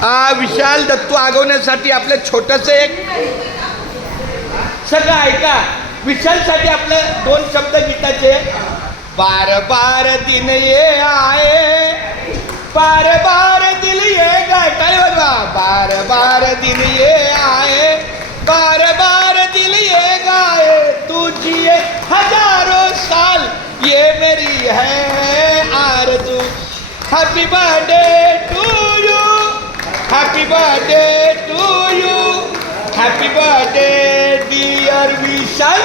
विशाल दत्तू आगवण्यासाठी आपलं छोटंसं एक सगळं ऐका. विशालसाठी आपलं 2 शब्द गीताचे. बार बार दिन ये आए, बार बार दिल ये गाए. काय बघा, बार बार दिन ये आए, बार बार दिल ये गाए, तू जिए हजारों साल ये मेरी है आरज़ू. Happy birthday to you, happy birthday to you, happy birthday dear Vishal,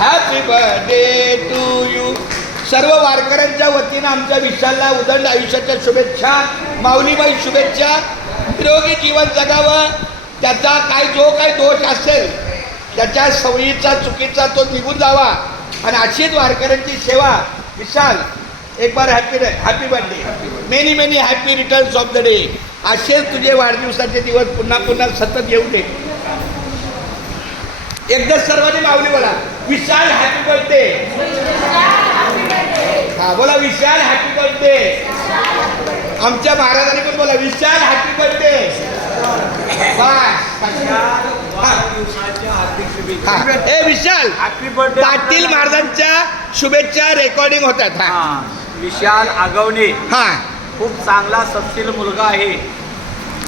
happy birthday to you. सर्व वारकऱ्यांच्या वतीनं आमच्या विशालला उदंड आयुष्याच्या शुभेच्छा. माऊलीबाई शुभेच्छा. निरोगी जीवन जगावं. त्याचा जो काही दोष असेल त्याच्या सवयीचा चुकीचा तो निघून जावा आणि अशीच वारकऱ्यांची सेवा. विशाल एक बार happy birthday, many many happy returns of the day. असेच तुझे वाढदिवसाचे दिवस पुन्हा पुन्हा सतत येऊ दे. एकदा सर्वांनी माऊली बोला, विशाल हॅपी बर्थडे. हा बोला, विशाल हॅपी बर्थडे. आमच्या महाराजांनी पण बोला, विशाल हॅपी बर्थडे. ए विशाल, हॅपी बर्थडे. पाटील महाराजांच्या शुभेच्छा रेकॉर्डिंग होतात. हा विशाल आगवणे हा खूप चांगला सत्शील मुलगा आहे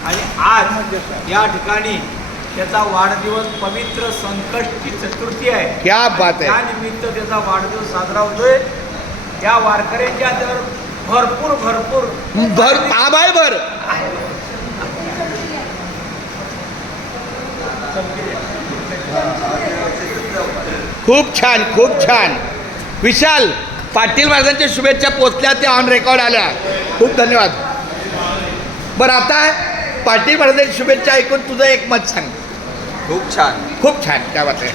आणि आज या ठिकाणी त्याचा वाढदिवस पवित्र संकष्टी चतुर्थी आहे. क्या बात आहे. त्या निमित्त त्याचा वाढदिवस साजरा होतोय. त्या वारकऱ्यांच्या तर भरपूर भरपूर भर खूप छान, खूप छान. विशाल, पाटील महाराजांच्या शुभेच्छा पोचल्या, त्या ऑन रेकॉर्ड आल्या. खूप धन्यवाद. बरं, आता पाटील महाराजांची शुभेच्छा ऐकून तुझं एक मत सांग. खूप छान. खूप छान, क्या बात आहे.